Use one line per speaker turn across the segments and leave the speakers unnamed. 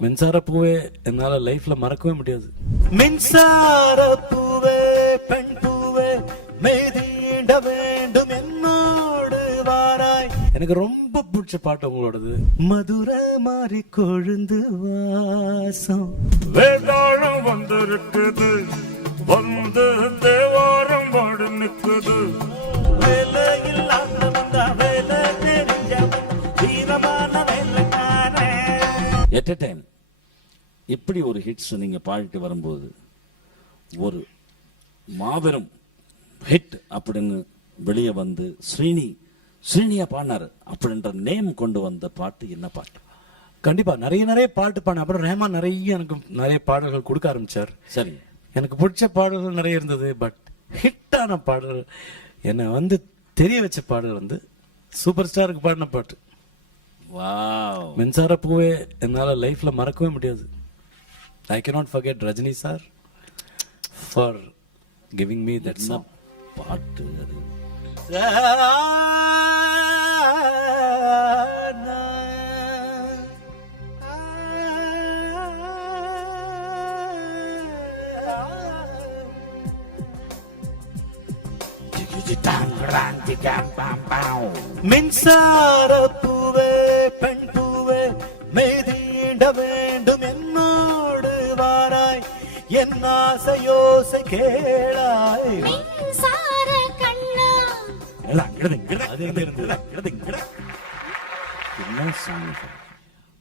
மின்சார பூவே என்னால லைஃப்ல மறக்கவே முடியாது.
மின்சார பூவே பெண் பூவே மெய்தீண்ட வேண்டும் என்னோடு வாராய்.
எனக்கு ரொம்ப பிடிச்ச பாட்டு உங்களோடது.
மதுர மாறி கொழுந்து வாசம்.
வேதாளம் வந்திருக்குது. வந்து தேவாரம் பாடு நிக்குது
வேலையில் வேலை தெரிஞ்சவன். வீரமான வேலைக்காரன்.
எட் டைம் இப்படி ஒரு ஹிட்ஸ் நீங்க பாடிட்டு வரும்போது ஒரு மாபெரும் ஹிட் அப்படின்னு வெளியே வந்து ஸ்ரீனி ஸ்ரீனியா பாடினாரு அப்படின்ற நேம் கொண்டு வந்த பாட்டு என்ன பாட்டு?
கண்டிப்பா. நிறைய நிறைய பாட்டு பாடின அப்புறம் ரஹ்மான் நிறைய எனக்கு நிறைய பாடல்கள் கொடுக்க ஆரம்பிச்சார்.
சரி.
எனக்கு பிடிச்ச பாடல்கள் நிறைய இருந்தது பட் ஹிட்டான பாடல் என்னை வந்து தெரிய வச்ச பாடல் வந்து சூப்பர் ஸ்டாருக்கு பாடின பாட்டு.
வாவ்
மின்சார பூவே என்னால லைஃப்ல மறக்கவே முடியாது. I cannot forget Rajini sir for giving me that
என்ன பாட்டு அது
மின்சார பூவே பெண் பூவே மெய்தீண்ட
இங்கடு, இங்கடு. என்ன
song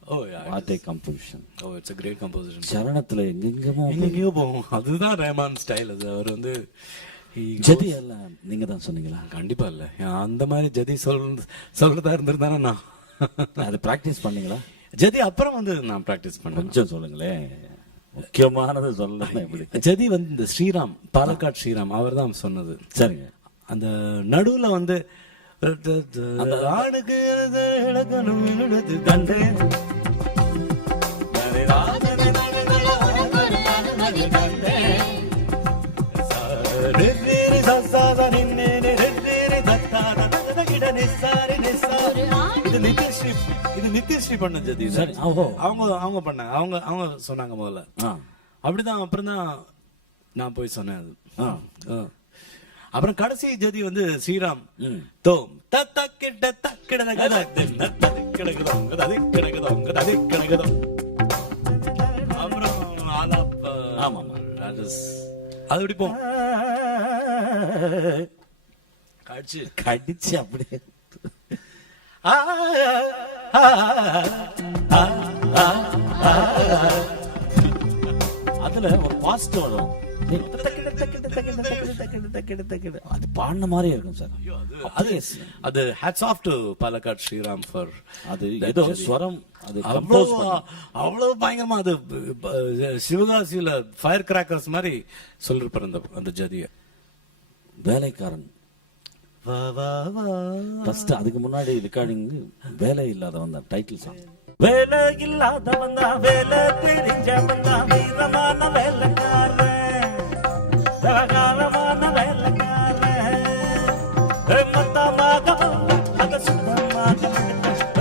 oh
what a composition
oh it's a great composition.
சரணத்துல எங்கெங்கமோ
எங்கெங்கயோ போகும் அதுதான் ரஹ்மான் ஸ்டைல் அது அவர் வந்து
ஜதி எல்லாம் நீங்க தான் சொன்னீங்களா?
கண்டிப்பா இல்ல. அந்த மாதிரி ஜதி சொல் சொல்றதா இருந்திருந்தானே நான்?
அது பிராக்டிஸ் பண்ணீங்களா?
ஜதி அப்புறம் வந்து நான் பிராக்டிஸ் பண்ணேன்.
கொஞ்சம் சொல்லுங்களேன். முக்கியமானது எப்படி?
ஜதி வந்து இந்த ஸ்ரீராம் பாலக்காட் ஸ்ரீராம் அவர் தான் சொன்னது.
சரிங்க.
அந்த நடுவுல வந்து ஆணுக்கு கண்டேன் இது நித்யஸ்ரீ இது நித்யஸ்ரீ பண்ண ஜதி இது. அவங்க அவங்க பண்ணாங்க அவங்க அவங்க சொன்னாங்க முதல்ல. அப்படிதான் அப்புறம் தான் நான் போய் சொன்னேன் அது. அப்புறம் கடைசி ஜதி வந்து ஸ்ரீராம். தோம் தத்த கிட்ட தக்கிட கத தின்ன ததி கிடக்குதோம் கததி கிடக்குதோம் கததி கிடக்குதோம் அப்புறம் ஆலாப்
ஆமா,
அது பிடிப்போம் கடிச்சு.
கடிச்சு அப்படியே. அதுல ஒரு பாசிட்டிவ் வரும் அது பாடின மாதிரி இருக்கும் சார்
அது அது hats off to Palakkad Sriram for
அது ஏதோ ஸ்வரம் அது பண்ண
அவ்வளவு பயங்கரமா அது சிவகாசியில ஃபயர் கிராக்கர்ஸ் மாதிரி சொல்லிருப்பாரு அந்த அந்த ஜதிய
வேலைக்காரன் ஃபர்ஸ்ட் அதுக்கு முன்னாடி ரெக்கார்டிங் வேலை இல்லாதவன் தான் டைட்டில் சாங்
வேலை இல்லாத வந்தா வேலை தெரிஞ்ச வந்தா வீரமான வேலைக்காரன். மொத்தமாக அத சுத்தமாக.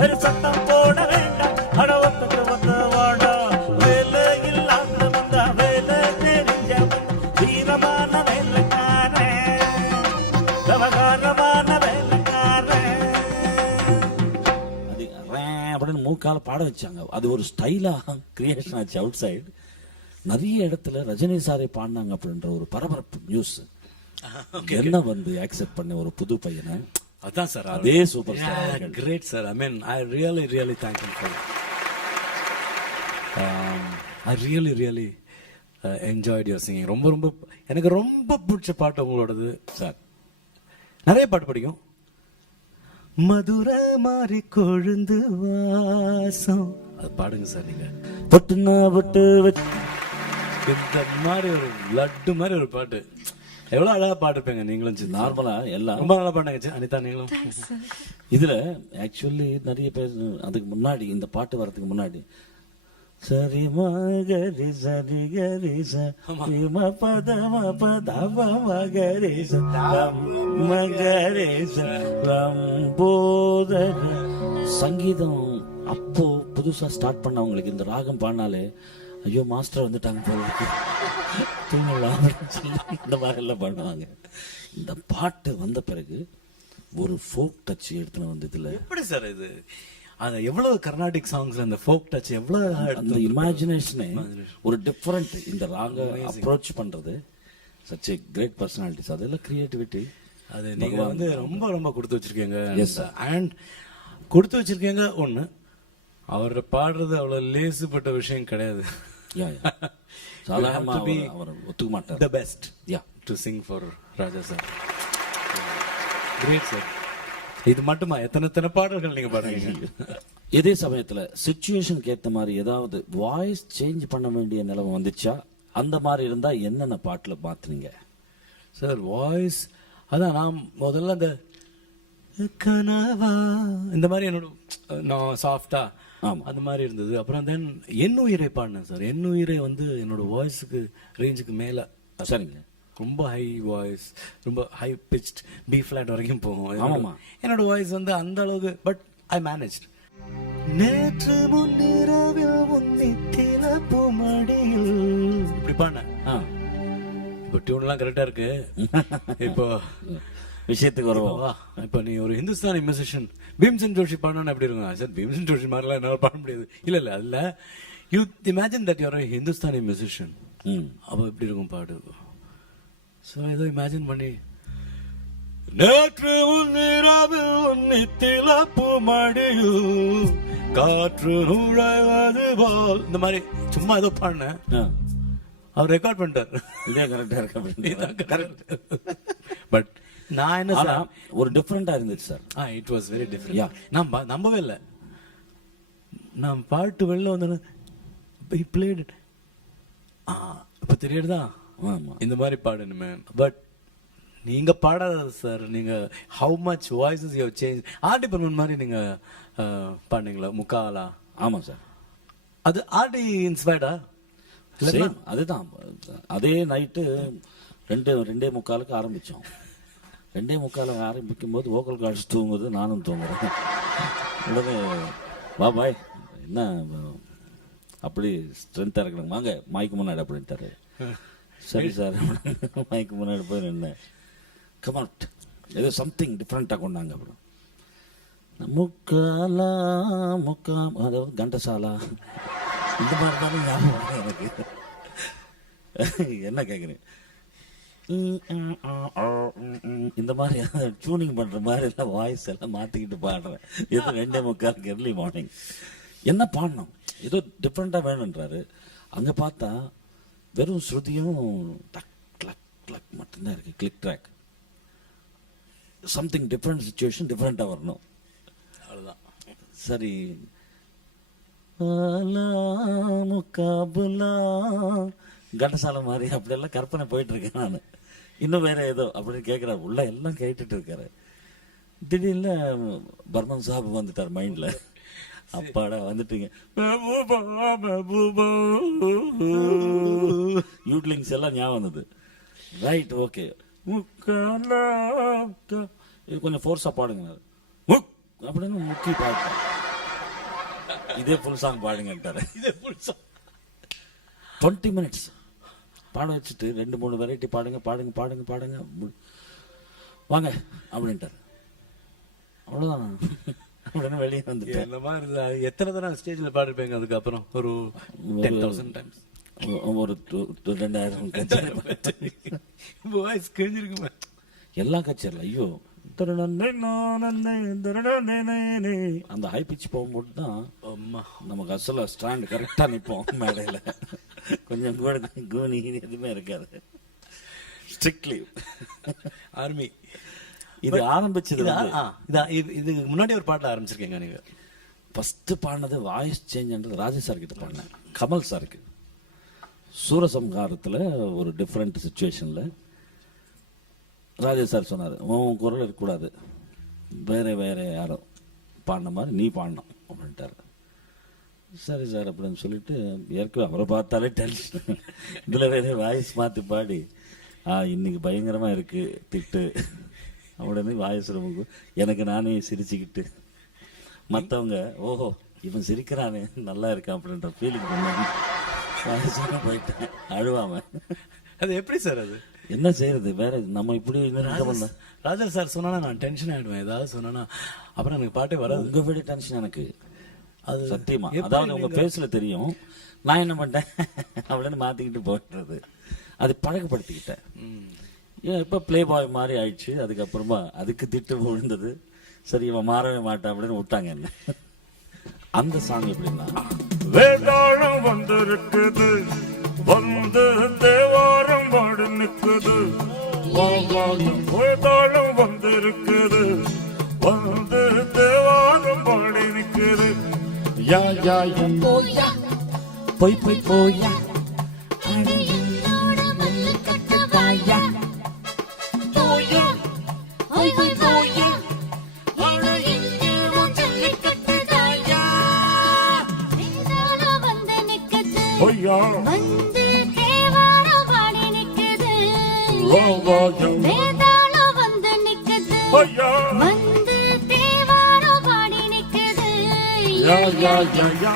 ஒரு சத்தம் போட வேண்டாம் அட ஒத்துக்கு ஒத்து வாடா வேலை இல்லாத வந்தா வேலை தெரிஞ்ச வந்தா வீரமான வேலைக்காரன். சககாரமான
மூக்கால பாட வச்சாங்க. அது ஒரு ஸ்டைலா கிரியேஷன் ஆச்சு அவுட் சைடு நிறைய இடத்துல ரஜினி சாரை பாடினாங்க அப்படின்ற ஒரு பரபரப்பு நியூஸ் என்ன வந்து அக்செப்ட் பண்ண ஒரு புது பையனை?
அதான் சார்
அதே super star
great sir I mean I really really thank you for I really really enjoyed your singing ரொம்ப ரொம்ப எனக்கு ரொம்ப பிடிச்ச பாட்டு உங்களோடது
சார்
நிறைய பாட்டு பிடிக்கும்.
மதுர மாறி கொழுந்து வாசம்.
அது பாடுங்க சார் நீங்க.
பொட்டுனா விட்டு வச்சு
இந்த மாதிரி ஒரு லட்டு மாதிரி ஒரு பாட்டு. எவ்வளவு அழகா பாட்டுப்பீங்க நீங்களும்.
நார்மலா எல்லாம்
ரொம்ப நல்லா பாடுங்க அனிதா நீங்களும்.
இதுல ஆக்சுவலி நிறைய பேர் அதுக்கு முன்னாடி இந்த பாட்டு வர்றதுக்கு முன்னாடி சரி மகரி சரி கரி ச பதம பதம மகரி மகரி சம்போதர சங்கீதம் அப்போ புது புதுசா ஸ்டார்ட் பண்ணவங்களுக்கு இந்த ராகம் பாடினாலே ஐயோ மாஸ்டர் வந்துட்டாங்க போல தூங்கலாம் இந்த மாதிரி எல்லாம் பண்ணுவாங்க. இந்த பாட்டு வந்த பிறகு ஒரு ஃபோக் டச் எடுத்துன்னு வந்து இதுல
எப்படி சார் இது? அந்த எவ்வளவு கர்நாடிக் சாங்ஸ்ல அந்த ஃபோக் டச் எவ்வளவு
அந்த இமேஜினேஷனே ஒரு டிஃப்ரெண்ட் இந்த ராக அப்ரோச் பண்றது. சச் ஏ கிரேட் பர்சனாலிட்டிஸ் அதெல்லாம் கிரியேட்டிவிட்டி
அது நீங்க வந்து ரொம்ப ரொம்ப கொடுத்து வச்சிருக்கீங்க. அண்ட் கொடுத்து வச்சிருக்கீங்க ஒண்ணு அவர் பாடுறது அவ்வளவு லேசுப்பட்ட விஷயம் கிடையாது.
ஒத்துக்க மாட்டார்.
The best
yeah
to sing for Raja sir great sir இது மட்டுமா? எத்தனை எத்தனை பாடல்கள் நீங்க பாடுறீங்க?
இதே சமயத்துல சுச்சுவேஷனுக்கு ஏத்த மாதிரி ஏதாவது வாய்ஸ் சேஞ்ச் பண்ண வேண்டிய நிலைமை வந்துச்சா? அந்த மாதிரி இருந்தா என்னென்ன பாட்டுல மாத்துனீங்க?
சார் வாய்ஸ் அதான் நான் முதல்ல அந்த கனவா? இந்த மாதிரி என்னோட நான் சாஃப்டா
ஆமா.
அந்த மாதிரி இருந்தது. அப்புறம் தென் என் உயிரை பாடினேன் சார் என் உயிரை வந்து என்னோட வாய்ஸுக்கு ரேஞ்சுக்கு மேல.
சரிங்க.
ரொம்ப ஹை வாய்ஸ் ரொம்ப ஹை பிச்ட் பி ஃபிளாட் வரைக்கும் போகும்.
ஆமாமா.
என்னோட வாய்ஸ் வந்து அந்த அளவுக்கு பட் ஐ மேனேஜ் நேற்று முன்னிரவில் முன்னித்தில பூமடியில். இப்படி பாடினேன். இப்போ டியூன்லாம் கரெக்டா இருக்கு. இப்போ
விஷயத்துக்கு வருவோம்.
வா. இப்போ நீ ஒரு ஹிந்துஸ்தானி மியூசிஷியன் பீம்சன் ஜோஷி பாடணும் எப்படி இருக்கும்? சார் பீம்சன் ஜோஷி மாதிரிலாம் என்னால் பாட முடியாது. இல்ல இல்ல அதுல you imagine that your Hindustani
musician
அப்போ எப்படி இருக்கும் பாடு? ஸோ ஏதோ இமேஜின் பண்ணி. நேற்று உன்னிரவில் உன்னித்தில பூமடியில் காற்று நுழைவது போல். இந்த மாதிரி சும்மா ஏதோ பாடினேன்.
ஆ.
அவர் ரெக்கார்ட் பண்ணிட்டார்.
இதே கரெக்டா இருக்கு
கரெக்ட் பட் நான் என்ன சார்?
ஒரு டிஃப்ரெண்டா இருந்துச்சு
sir. Ah it was
very.
Different நான் நம்பவே இல்லை. நான் பாட்டு வெளில வந்தேன்னு ஆ இப்போ தெரியுதா?
ஆமா
இந்த மாதிரி பாடணுமே. பட் நீங்க பாடாதது சார் நீங்க how much voices you change art department மாதிரி நீங்க பாடுனீங்களா? முக்காலா?
ஆமா சார்
அது ஆர்டி இன்ஸ்பயர்டா
சேம் அதுதான். அதே நைட்டு ரெண்டு ரெண்டே முக்காலுக்கு ஆரம்பிச்சோம். ரெண்டே முக்காலுக்கு ஆரம்பிக்கும் போது ஓக்கல் கார்ட்ஸ் தூங்குது நானும் தூங்குறேன். உடனே வா பாய் என்ன அப்படி ஸ்ட்ரென்த்தாக இருக்கணும். வாங்க மைக்கு முன்னாடி அப்படின்ட்டாரு. சரி சார். மைக்கு முன்னாடி போய் நின்னேன் கமாட் ஏதோ சம்திங் டிஃப்ரெண்ட்டாக கொண்டாங்க அப்புறம். முக்காலா முக்கா அதாவது கண்டசாலா. இந்த மாதிரி தானே ஞாபகம் எனக்கு. என்ன கேட்குறேன் இந்த மாதிரி டியூனிங் பண்ணுற மாதிரி எல்லாம் வாய்ஸ் எல்லாம் மாற்றிக்கிட்டு பாடுறேன். ஏதோ ரெண்டே முக்கால் எர்லி மார்னிங் என்ன பாடணும்? ஏதோ டிஃப்ரெண்ட்டாக வேணுன்றாரு அங்கே பார்த்தா வெறும் ஸ்ருதியும் டக் கிளக் கிளக் மட்டும்தான் இருக்கு. Click track something different situation டிஃப்ரெண்டா வரணும்.
அவ்வளவுதான்.
சரி. முக்காபுலா கண்டசாலை மாதிரி அப்படியெல்லாம் கற்பனை போயிட்டு இருக்கேன் நான். இன்னும் வேற ஏதோ அப்படின்னு கேட்குறாரு உள்ள எல்லாம் கேட்டுட்டு இருக்காரு. திடீர்னு பர்மன் சாப் வந்துட்டார் மைண்ட்ல அப்பாடா வந்துட்டீங்க. யூட்லிங்ஸ் எல்லாம் ஞாபகம் வந்தது. ரைட் ஓகே இது கொஞ்சம் ஃபோர்ஸா பாடுங்க. அப்படின்னு முக்கி பாட்டேன் இதே ஃபுல் சாங் பாடுங்கன்ட்டாரு
இதே புதுசா
டுவெண்ட்டி மினிட்ஸ் பாட வச்சுட்டு ரெண்டு மூணு வெரைட்டி பாடுங்க பாடுங்க பாடுங்க பாடுங்க. வாங்க அப்படின்ட்டாரு. அவ்வளோதான் உடனே வெளியே வந்துட்டேன்.
என்ன மாதிரி எத்தனை தடவை ஸ்டேஜ்ல பாடிருப்பீங்க அதுக்கப்புறம்? ஒரு டென் தௌசண்ட் டைம்ஸ்
ஒரு ரெண்டாயிரம் கச்சேரி.
வாய்ஸ் கிழிஞ்சிருக்குமே.
எல்லா கச்சேரியில் ஐயோ. அந்த ஹை பிச் போகும்போது தான்
அம்மா.
நமக்கு அசல ஸ்டாண்ட் கரெக்டா நிப்போம் மேடையில. கொஞ்சம் கூட கூனி கீனி எதுவுமே இருக்காது. ஸ்ட்ரிக்ட்லி
ஆர்மி
இது ஆரம்பிச்சது
இதுக்கு முன்னாடி ஒரு பாட்டுல ஆரம்பிச்சிருக்கீங்க நீங்க.
ஃபர்ஸ்ட் பாடினது வாய்ஸ் சேஞ்ச்ன்றது ராஜா சார் கிட்ட பாடினேன். கமல் சாருக்கு. சூரசம்ஹாரத்துல ஒரு டிஃப்ரெண்ட் சுச்சுவேஷன்ல ராஜா சார் சொன்னார் உன் குரல் இருக்கக்கூடாது. வேற வேற யாரோ பாடின மாதிரி நீ பாடணும் அப்படின்ட்டாரு. சரி சார் அப்படின்னு சொல்லிட்டு ஏற்கனவே அவரை பார்த்தாலே டென்ஷன் இதில் வேற வாய்ஸ் மாற்றி பாடி ஆ இன்னைக்கு பயங்கரமா இருக்கு திட்டு. உடனே வாய்ஸ் ரொம்ப எனக்கு நானே சிரிச்சுக்கிட்டு. மற்றவங்க ஓஹோ இவன் சிரிக்கிறானே நல்லா இருக்கான் அப்படின்ற ஃபீலிங் வயசான போயிட்டேன். அழுவாம.
அது எப்படி சார் அது?
என்ன செய்யறது வேற நம்ம இப்படி
ராஜா சார் சொன்னா நான் டென்ஷன் ஆயிடுவேன். ஏதாவது சொன்னா அப்புறம் எனக்கு பாட்டே வராது.
உங்க விட டென்ஷன் எனக்கு.
அது
சத்தியமா. அதாவது உங்க பேசல தெரியும். நான் என்ன பண்ணிட்டேன்? அப்படின்னு மாத்திக்கிட்டு போயிடுறது. அது பழக்கப்படுத்திக்கிட்டேன். ஏன் இப்ப ப்ளே பாய் மாதிரி ஆயிடுச்சு. அதுக்கப்புறமா அதுக்கு திட்டு விழுந்தது. சரி இவன் மாறவே மாட்டான் அப்படின்னு விட்டாங்க என்ன? அந்த சாங் எப்படின்னா
வேதாளம் வந்திருக்குது. வந்து தேவாரம் பாடு நிக்குது வாவாயம் வேதாளம் வந்திருக்குது. வந்து தேவாரம் பாடி நிக்குது யா யா யா.
போயா
போய் போய்.
ஒய்யா
வந்து நிக்குது.
ஒய்யா
வந்து தேவாரம் பாடி நிக்குது.
யா யா யா யா.